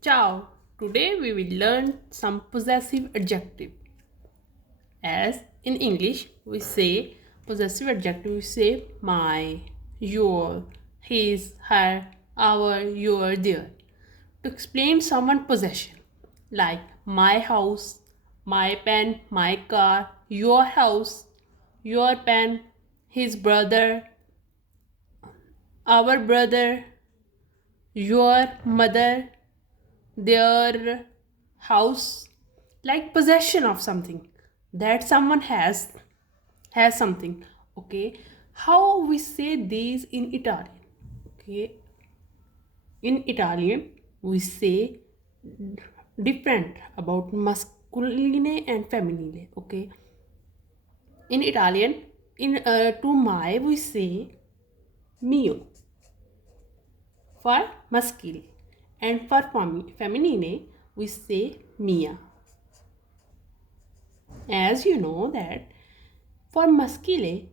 Ciao! Today we will learn some possessive adjective. As in English, we say possessive adjective, we say my, your, his, her, our, your, their. To explain someone's possession, like my house, my pen, my car, your house, your pen, his brother, our brother, your mother, their house, like possession of something that someone has something. Okay, how we say these in Italian? Okay, in Italian we say different about masculine and feminine. Okay, in Italian, in to my we say mio for maschile, and for feminine we say mia. As you know that for masculine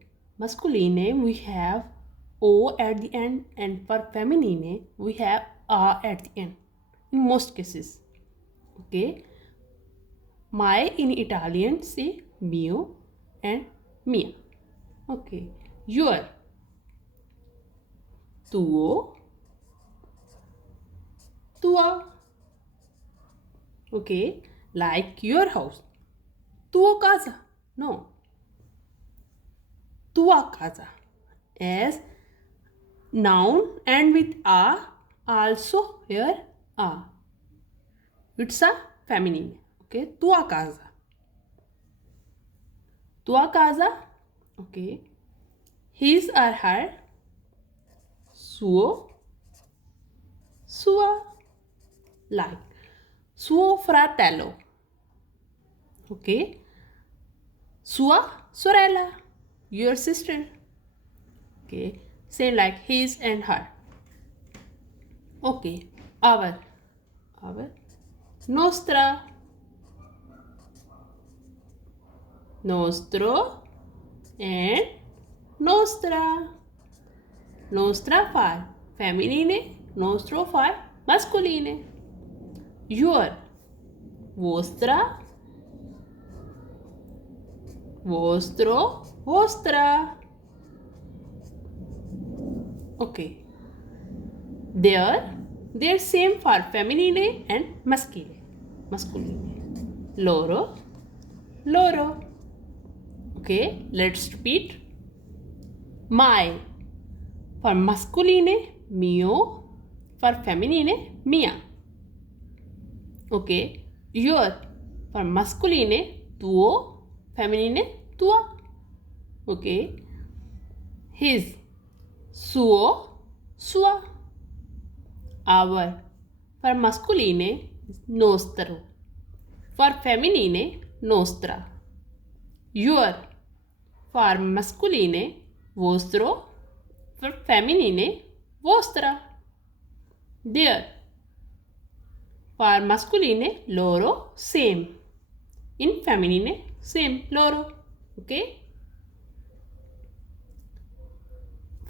we have o at the end, and for feminine we have a at the end in most cases. Okay, my in Italian say mio and mia. Okay, your, tuo, tua. Okay, like your house, tuo casa. No, tua casa. As noun and with a, also here a. It's a feminine. Okay, tua casa. Tua casa. Okay, his or her, suo, sua. Like suo fratello. Okay, sua sorella, your sister. Okay, same like his and her. Okay, our, nostra, nostro, and nostra. Nostra for feminine, nostro for masculine. Your, vostra, vostro, vostra. Okay, their same for feminine and masculine. Loro, loro. Okay, let's repeat. My for masculine, mio. For feminine, mia. Okay, your for masculine, tuo. Feminine, tua. Okay, his, suo, sua. Our for masculine, nostro. For feminine, nostra. Your for masculine, vostro. For feminine, vostra. Their for masculine, loro, same. In feminine, same, loro. Okay,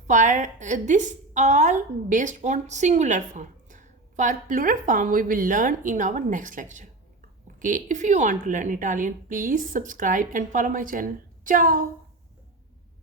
for this all based on singular form. For plural form we will learn in our next lecture. Okay, if you want to learn Italian, please subscribe and follow my channel. Ciao!